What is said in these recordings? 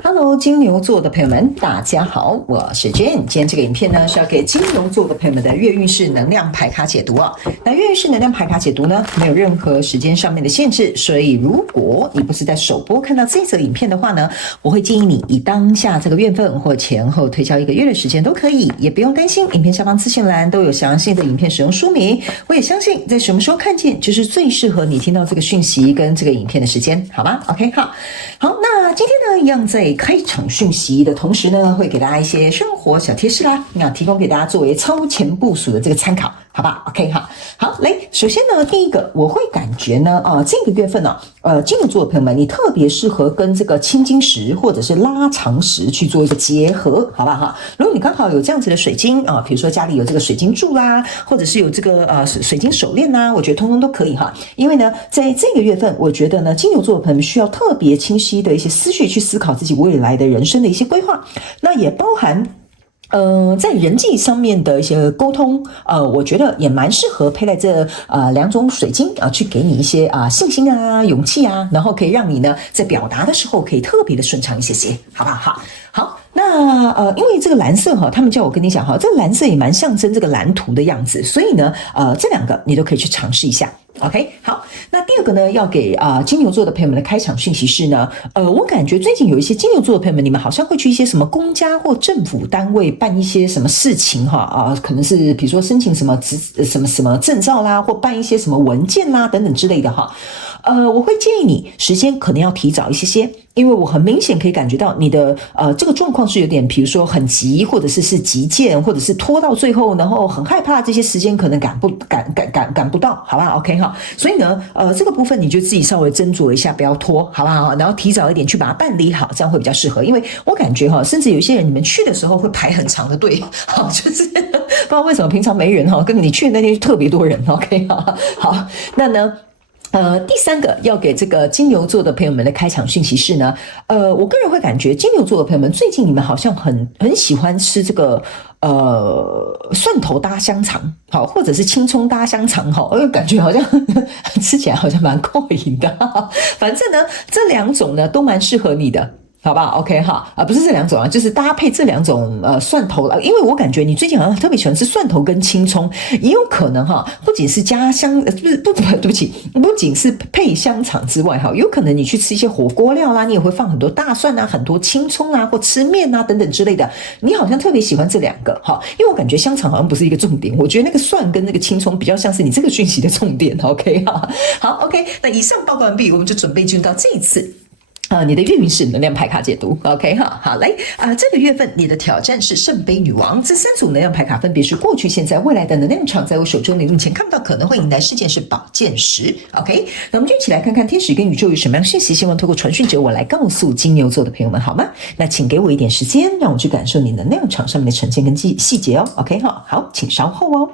Hello，金牛座的朋友们，大家好，我是 Jane。今天这个影片呢是要给金牛座的朋友们的月运势能量牌卡解读啊。那月运势能量牌卡解读呢，没有任何时间上面的限制，所以如果你不是在首播看到这则影片的话呢，我会建议你以当下这个月份或前后推敲1个月的时间都可以，也不用担心，影片下方资讯栏都有详细的影片使用说明。我也相信在什么时候看见，就是最适合你听到这个讯息跟这个影片的时间，好吗 ？OK， 好，那今天呢，一样在开场讯息的同时呢，会给大家一些生活小贴士啦，那提供给大家作为超前部署的这个参考，好吧 ？OK， 好，来，首先呢，第一个我会感觉呢，这个月份呢，金牛座的朋友们，你特别适合跟这个青金石或者是拉长石去做一个结合，好不好？如果你刚好有这样子的水晶啊，比如说家里有这个水晶柱啦，或者是有这个水晶手链啦，我觉得通通都可以哈。因为呢，在这个月份，我觉得呢，金牛座的朋友们需要特别清晰的一些思绪去思考自己未来的人生的一些规划，那也包含在人际上面的一些沟通，我觉得也蛮适合佩戴这2种水晶啊，去给你一些信心啊、勇气啊，然后可以让你呢在表达的时候可以特别的顺畅一些，好不好？好，那因为这个蓝色哈，他们叫我跟你讲哈，这个蓝色也蛮象征这个蓝图的样子，所以呢，这2个你都可以去尝试一下。OK， 好，那第2个呢，要给金牛座的朋友们的开场讯息是呢，我感觉最近有一些金牛座的朋友们，你们好像会去一些什么公家或政府单位办一些什么事情哈，可能是比如说申请什么证照啦，或办一些什么文件啦等等之类的哈。我会建议你时间可能要提早一些，因为我很明显可以感觉到你的这个状况是有点，比如说很急，或者是急件，或者是拖到最后，然后很害怕这些时间可能赶不到，好吧 ？OK 哈，所以呢，这个部分你就自己稍微斟酌一下，不要拖，好不好？然后提早一点去把它办理好，这样会比较适合。因为我感觉哈，甚至有一些人你们去的时候会排很长的队，好，就是不知道为什么平常没人哈，跟你去的那天特别多人 ，OK 哈，好，那呢？第3个要给这个金牛座的朋友们的开场讯息是呢，我个人会感觉金牛座的朋友们最近你们好像很喜欢吃这个蒜头搭香肠，好，或者是青葱搭香肠，好，我感觉好像吃起来好像蛮过瘾的，反正呢这2种呢都蛮适合你的。好吧 ，OK 哈，不是这2种啊，就是搭配这2种蒜头啦，因为我感觉你最近好像特别喜欢吃蒜头跟青葱，也有可能哈，不仅是加香，对不起，不仅是配香肠之外哈，有可能你去吃一些火锅料啦，你也会放很多大蒜啊，很多青葱啊，或吃面啊等等之类的，你好像特别喜欢这2个哈，因为我感觉香肠好像不是一个重点，我觉得那个蒜跟那个青葱比较像是你这个讯息的重点 ，OK 哈，好 OK， 那以上报告完毕，我们就准备进入到这一次。你的月运势能量牌卡解读 ，OK 哈，好来这个月份你的挑战是圣杯女王，这3组能量牌卡分别是过去、现在、未来的能量场，在我手中你目前看不到可能会迎来事件是宝剑十 ，OK， 那我们就一起来看看天使跟宇宙有什么样的讯息，希望透过传讯者我来告诉金牛座的朋友们好吗？那请给我一点时间，让我去感受你能量场上面的呈现跟细节哦 ，OK 哈，好，请稍后哦。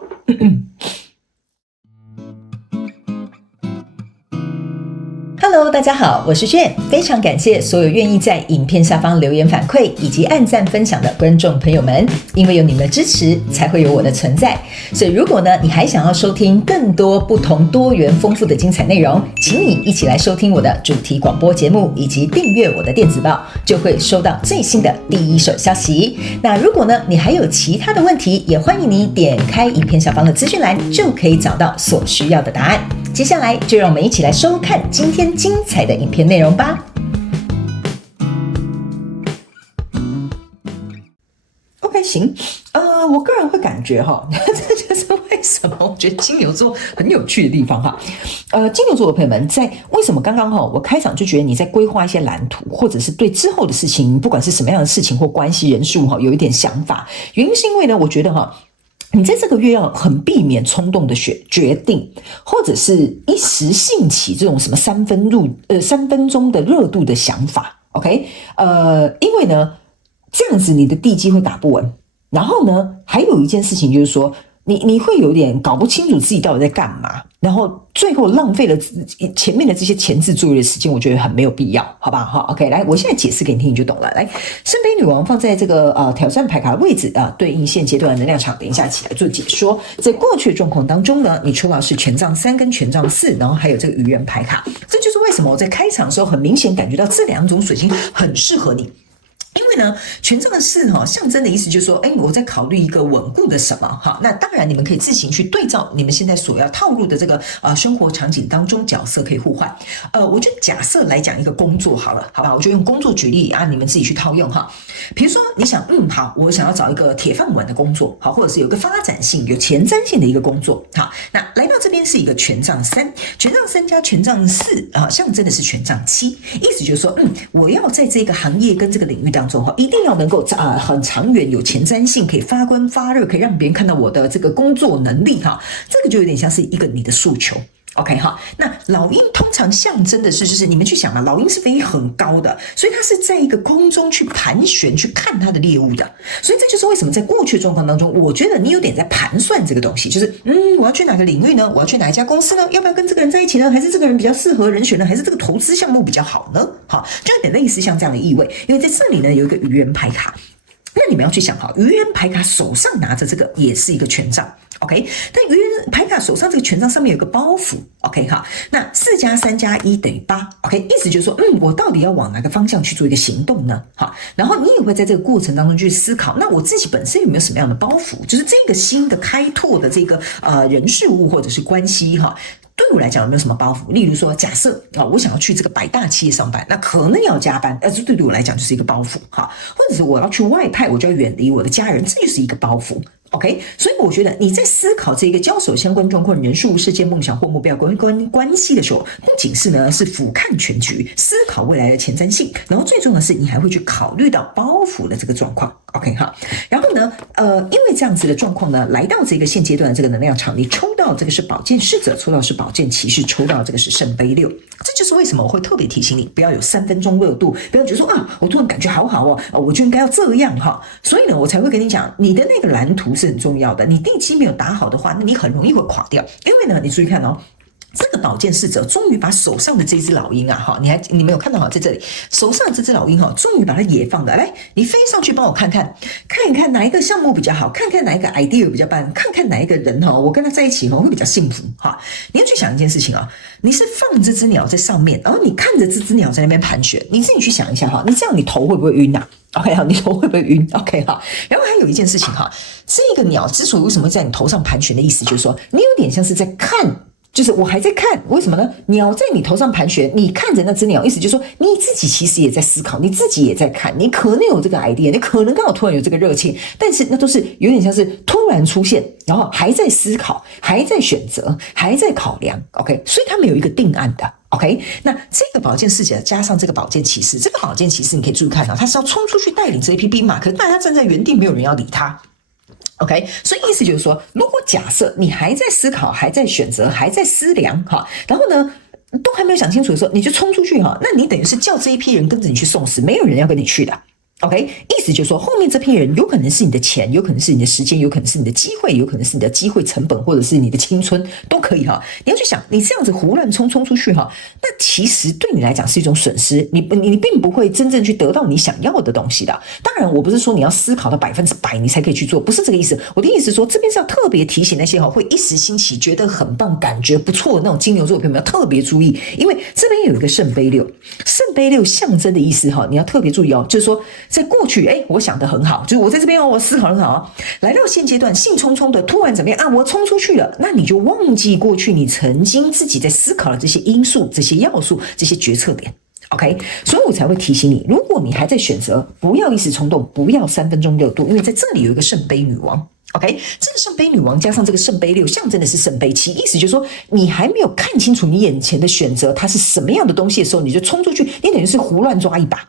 Hello， 大家好，我是Jane，非常感谢所有愿意在影片下方留言反馈以及按赞分享的观众朋友们，因为有你们的支持，才会有我的存在。所以如果呢，你还想要收听更多不同多元丰富的精彩内容，请你一起来收听我的主题广播节目，以及订阅我的电子报，就会收到最新的第一手消息。那如果呢，你还有其他的问题，也欢迎你点开影片下方的资讯栏，就可以找到所需要的答案。接下来就让我们一起来收看今天精彩的影片内容吧。OK， 行，我个人会感觉哈，这就是为什么我觉得金牛座很有趣的地方哈。金牛座的朋友们，在为什么刚刚哈，我开场就觉得你在规划一些蓝图，或者是对之后的事情，不管是什么样的事情或关系人数哈，有一点想法。原因是因为呢，我觉得哈。你在这个月要很避免冲动的决定，或者是一时兴起这种什么3分钟的热度的想法 ，OK？ 因为呢，这样子你的地基会打不稳。然后呢，还有一件事情就是说，你会有点搞不清楚自己到底在干嘛，然后最后浪费了前面的这些前置作业的时间，我觉得很没有必要，好吧？好 ，OK， 来，我现在解释给你听，你就懂了。来，圣杯女王放在这个挑战牌卡的位置对应现阶段的能量场，等一下一起来做解说。在过去的状况当中呢，你抽到是权杖3跟权杖4，然后还有这个愚人牌卡，这就是为什么我在开场的时候很明显感觉到这2种水晶很适合你。因为呢，权杖4象征的意思就是说，我在考虑一个稳固的什么哈。那当然，你们可以自行去对照你们现在所要套入的这个生活场景当中，角色可以互换。我就假设来讲一个工作好了，好吧？我就用工作举例啊，你们自己去套用哈。比如说，你想，好，我想要找一个铁饭碗的工作，好，或者是有个发展性、有前瞻性的一个工作，好，那来到这边是一个权杖3，权杖3加权杖4啊，象征的是权杖7，意思就是说，我要在这个行业跟这个领域当中哈，一定要能够很长远、有前瞻性，可以发光发热，可以让别人看到我的这个工作能力哈，这个就有点像是一个你的诉求。OK 哈，那老鹰通常象征的是，就是你们去想嘛，老鹰是飞很高的，所以它是在一个空中去盘旋，去看它的猎物的。所以这就是为什么在过去的状况当中，我觉得你有点在盘算这个东西，就是我要去哪个领域呢？我要去哪一家公司呢？要不要跟这个人在一起呢？还是这个人比较适合人选呢？还是这个投资项目比较好呢？好，就有点类似像这样的意味。因为在这里呢有一个愚人牌卡，那你们要去想哈，愚人牌卡手上拿着这个也是一个权杖。OK， 但愚人牌卡手上这个权杖上面有个包袱 ，OK 哈，那4加3加1等于8 ，OK， 意思就是说，我到底要往哪个方向去做一个行动呢？好，然后你也会在这个过程当中去思考，那我自己本身有没有什么样的包袱？就是这个新的开拓的这个人事物或者是关系哈。对我来讲有没有什么包袱？例如说，假设我想要去这个百大企业上班，那可能要加班，这对我来讲就是一个包袱哈。或者是我要去外派，我就要远离我的家人，这就是一个包袱。OK， 所以我觉得你在思考这个交手相关状况、人事物、事件、梦想或目标关系的时候，不仅是呢是俯瞰全局，思考未来的前瞻性，然后最重要的是你还会去考虑到包袱的这个状况。OK 哈，然后呢，因为这样子的状况呢，来到这个现阶段的这个能量场，你抽到这个是宝剑侍者，抽到是宝剑骑士，抽到这个是圣杯6，这就是为什么我会特别提醒你，不要有3分钟热度，不要觉得说我突然感觉好好哦，我就应该要这样哈。所以呢，我才会跟你讲，你的那个蓝图是很重要的，你地基没有打好的话，那你很容易会垮掉。因为呢，你注意看哦。这个宝剑侍者终于把手上的这只老鹰你没有看到在这里手上的这只老鹰终于把它野放了。来，你飞上去帮我看一看哪一个项目比较好，看看哪一个 idea 比较棒，看看哪一个人我跟他在一起会比较幸福你要去想一件事情你是放这只鸟在上面，然后你看着这只鸟在那边盘旋，你自己去想一下你这样你头会不会晕？OK 你头会不会晕 ？OK 然后还有一件事情这个鸟之所以为什么在你头上盘旋的意思，就是说你有点像是在看。就是我还在看，为什么呢？鸟在你头上盘旋，你看着那只鸟，意思就是说你自己其实也在思考，你自己也在看，你可能有这个 idea， 你可能刚好突然有这个热情，但是那都是有点像是突然出现，然后还在思考，还在选择，还在考量 ，OK， 所以它没有一个定案的。OK， 那这个宝剑侍者加上这个宝剑骑士，这个宝剑骑士你可以注意看他是要冲出去带领这一批兵马，可是大家站在原地，没有人要理他。OK， 所以意思就是说，如果假设你还在思考、还在选择、还在思量然后呢，都还没有想清楚的时候，你就冲出去那你等于是叫这一批人跟着你去送死，没有人要跟你去的。OK， 意思就是说，后面这批人有可能是你的钱，有可能是你的时间，有可能是你的机会，有可能是你的机会成本，或者是你的青春，都可以你要去想，你这样子胡乱冲出去那其实对你来讲是一种损失，你并不会真正去得到你想要的东西的。当然，我不是说你要思考到100%你才可以去做，不是这个意思。我的意思是说，这边是要特别提醒那些会一时兴起、觉得很棒、感觉不错的那种金牛座的朋友们要特别注意，因为这边有一个圣杯6，圣杯6象征的意思你要特别注意就是说。在过去我想得很好，就是我在这边我思考得很好来到现阶段兴冲冲的突然怎么样我冲出去了，那你就忘记过去你曾经自己在思考的这些因素、这些要素、这些决策点。OK， 所以我才会提醒你，如果你还在选择，不要一时冲动，不要3分钟热度，因为在这里有一个圣杯女王。OK， 这个圣杯女王加上这个圣杯6，象征的是圣杯7，意思就是说，你还没有看清楚你眼前的选择它是什么样的东西的时候，你就冲出去，你等于是胡乱抓一把。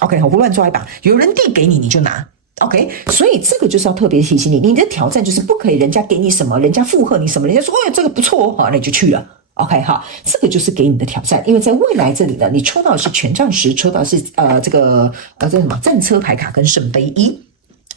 OK， 胡乱抓一把，有人递给你你就拿。OK， 所以这个就是要特别提醒你，你的挑战就是不可以人家给你什么，人家附和你什么，人家说这个不错那你就去了。OK 这个就是给你的挑战，因为在未来这里呢，你抽到的是权杖10，抽到的是这个什么战车牌卡跟圣杯1。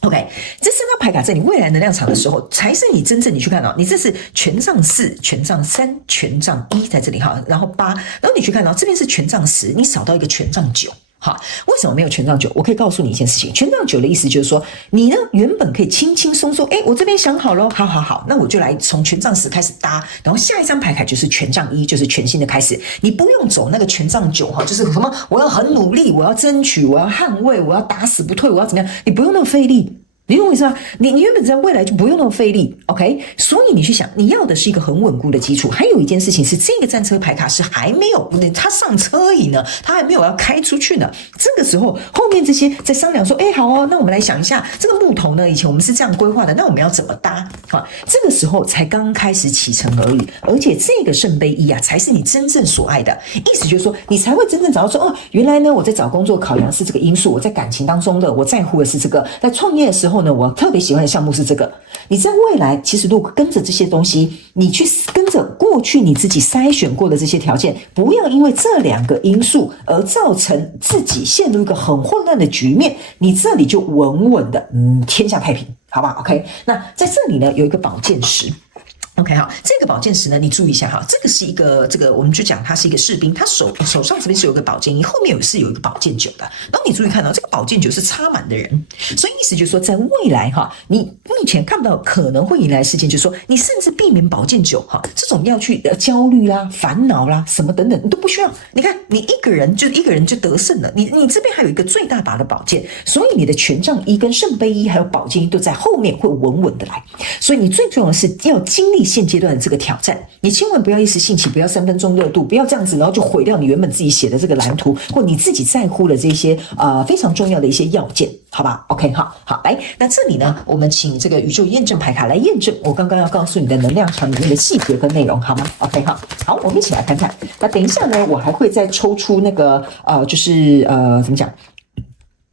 OK， 这3张牌卡在你未来能量场的时候，才是你真正你去看你这是权杖4、权杖3、权杖1在这里然后8，然后你去看这边是权杖10，你扫到一个权杖9。好，为什么没有权杖9？我可以告诉你一件事情，权杖9的意思就是说，你呢原本可以轻轻松松，我这边想好了，好，那我就来从权杖10开始搭，然后下一张牌卡就是权杖1，就是全新的开始。你不用走那个权杖9哈，就是什么我要很努力，我要争取，我要捍卫，我要打死不退，我要怎么样？你不用那么费力。你懂我意思吗？你原本在未来就不用那么费力 ，OK？ 所以你去想，你要的是一个很稳固的基础。还有一件事情是，这个战车牌卡是还没有，他上车而已呢，他还没有要开出去呢。这个时候，后面这些在商量说，好哦，那我们来想一下，这个木头呢，以前我们是这样规划的，那我们要怎么搭？这个时候才刚开始启程而已。而且这个圣杯1啊，才是你真正所爱的。意思就是说，你才会真正找到说，原来呢，我在找工作考量是这个因素，我在感情当中的我在乎的是这个，在创业的时候呢，我特别喜欢的项目是这个。你在未来其实如果跟着这些东西，你去跟着过去你自己筛选过的这些条件，不要因为这2个因素而造成自己陷入一个很混乱的局面，你这里就稳稳的天下太平，好不好 ？OK， 那在这里呢有一个宝剑十。OK 好，这个宝剑十呢，你注意一下哈，这个是一个我们就讲他是一个士兵，他手上这边是有一个宝剑一，后面是有一个宝剑9的。然后你注意看到这个宝剑9是插满的人，所以意思就是说，在未来哈，你目前看不到可能会迎来的事情，就是说你甚至避免宝剑9哈这种要去焦虑啦、烦恼啦什么等等，你都不需要。你看，你一个人就得胜了，你这边还有一个最大把的宝剑，所以你的权杖1跟圣杯1还有宝剑1都在后面会稳稳的来。所以你最重要的是要经历现阶段的这个挑战，你千万不要一时兴起，不要3分钟热度，不要这样子，然后就毁掉你原本自己写的这个蓝图，或你自己在乎的这些非常重要的一些要件，好吧 ？OK， 好，来，那这里呢，我们请这个宇宙验证牌卡来验证我刚刚要告诉你的能量场里面的细节跟内容，好吗 ？OK， 好，我们一起来看看。那等一下呢，我还会再抽出那个怎么讲？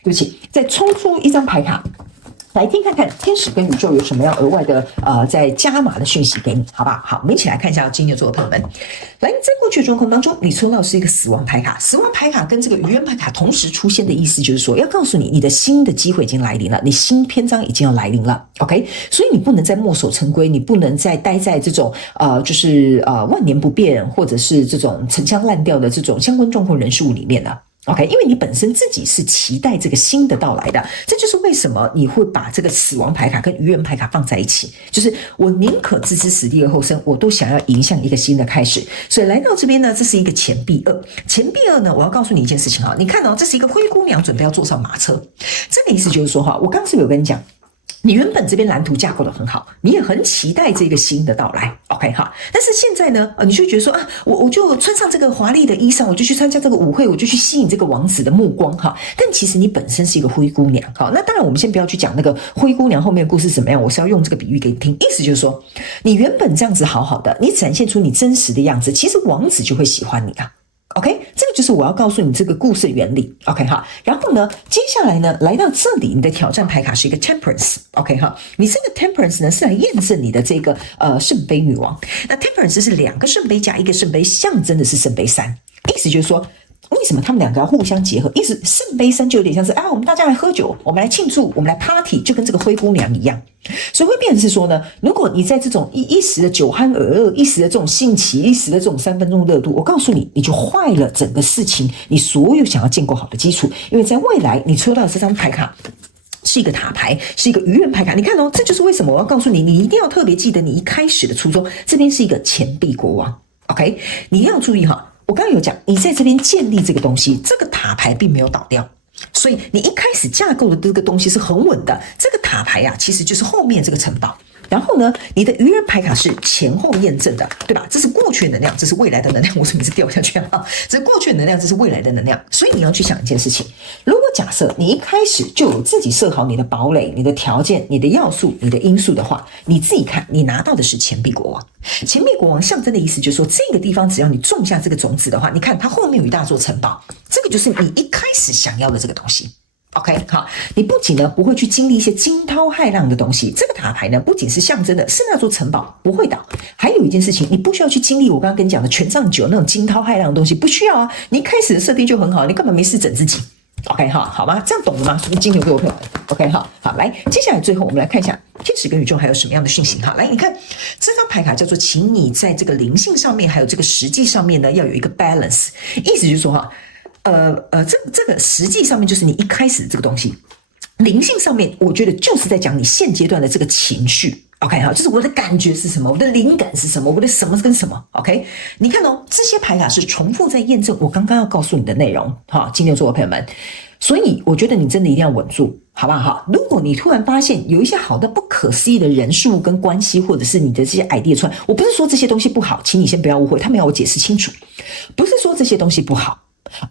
对不起，再抽出一张牌卡。来听看看天使跟宇宙有什么样额外的在加码的讯息给你，好不好？好，我们一起来看一下金牛座的朋友们。来，在过去的状况当中，你抽到的是一个死亡牌卡，死亡牌卡跟这个愚人牌卡同时出现的意思就是说，要告诉你你的新的机会已经来临了，你新篇章已经要来临了 ，OK？ 所以你不能再墨守成规，你不能再待在这种万年不变或者是这种陈腔滥调的这种相关状况人事物里面了。OK， 因为你本身自己是期待这个新的到来的，这就是为什么你会把这个死亡牌卡跟愚人牌卡放在一起，就是我宁可置之死地而后生，我都想要迎向一个新的开始。所以来到这边呢，这是一个钱币2，钱币2呢，我要告诉你一件事情哈，你看这是一个灰姑娘准备要坐上马车，这个意思就是说哈，我刚刚是不是有跟你讲？你原本这边蓝图架构的很好，你也很期待这个新的到来 ，OK 哈。但是现在呢，你就觉得说我就穿上这个华丽的衣裳，我就去参加这个舞会，我就去吸引这个王子的目光哈。但其实你本身是一个灰姑娘，好，那当然我们先不要去讲那个灰姑娘后面的故事怎么样，我是要用这个比喻给你听，意思就是说，你原本这样子好好的，你展现出你真实的样子，其实王子就会喜欢你啊。OK， 这个就是我要告诉你这个故事的原理。OK 哈，然后呢，接下来呢，来到这里，你的挑战牌卡是一个 Temperance。OK 哈，你这个 Temperance 呢是来验证你的这个圣杯女王。那 Temperance 是2个圣杯加1个圣杯，象征的是圣杯3，意思就是说。为什么他们2个要互相结合？意思圣杯3就有点像是我们大家来喝酒，我们来庆祝，我们来 party， 就跟这个灰姑娘一样。所以会变成是说呢，如果你在这种一时的酒酣耳热，一时的这种兴起，一时的这种3分钟热度，我告诉你，你就坏了整个事情，你所有想要建构好的基础。因为在未来，你抽到的这张牌卡是一个塔牌，是一个愚人牌卡。你看这就是为什么我要告诉你，你一定要特别记得你一开始的初衷。这边是一个钱币国王 ，OK， 你要注意哈。我刚刚有讲，你在这边建立这个东西，这个塔牌并没有倒掉，所以你一开始架构的这个东西是很稳的。这个塔牌其实就是后面这个城堡。然后呢，你的愚人牌卡是前后验证的，对吧？这是过去的能量，这是未来的能量。我怎么一直掉下去啊？这是过去的能量，这是未来的能量。所以你要去想一件事情：如果假设你一开始就有自己设好你的堡垒、你的条件、你的要素、你的因素的话，你自己看，你拿到的是钱币国王。钱币国王象征的意思就是说，这个地方只要你种下这个种子的话，你看它后面有一大座城堡，这个就是你一开始想要的这个东西。OK， 好，你不仅呢不会去经历一些惊涛骇浪的东西，这个塔牌呢不仅是象征的是那座城堡不会倒，还有一件事情，你不需要去经历我刚刚跟你讲的权杖9那种惊涛骇浪的东西，不需要啊，你一开始的设定就很好，你根本没事整自己。OK 哈，好吗？这样懂了吗？是不是金牛座朋友 ？OK 哈，好，来，接下来最后我们来看一下天使跟宇宙还有什么样的讯息哈。来，你看这张牌卡叫做，请你在这个灵性上面还有这个实际上面呢要有一个 balance， 意思就是说这个实际上面就是你一开始这个东西，灵性上面，我觉得就是在讲你现阶段的这个情绪。OK 哈，就是我的感觉是什么，我的灵感是什么，我的什么跟什么。OK， 你看哦，这些牌卡是重复在验证我刚刚要告诉你的内容。哈，金牛座的朋友们，所以我觉得你真的一定要稳住，好不好？如果你突然发现有一些好的不可思议的人数跟关系，或者是你的这些 idea 出来，我不是说这些东西不好，请你先不要误会，他们要我解释清楚，不是说这些东西不好，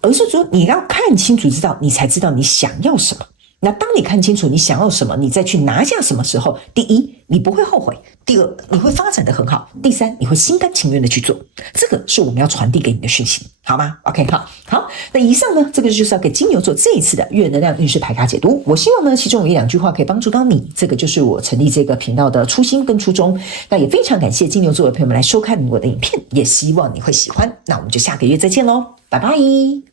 而是说你要看清楚，知道你才知道你想要什么。那当你看清楚你想要什么，你再去拿下什么时候，第一，你不会后悔；第二，你会发展得很好；第三，你会心甘情愿的去做。这个是我们要传递给你的讯息，好吗 ？OK， 好。那以上呢，这个就是要给金牛座这一次的月能量运势牌卡解读。我希望呢，其中有一两句话可以帮助到你，这个就是我成立这个频道的初心跟初衷。那也非常感谢金牛座的朋友们来收看我的影片，也希望你会喜欢。那我们就下个月再见喽，拜拜。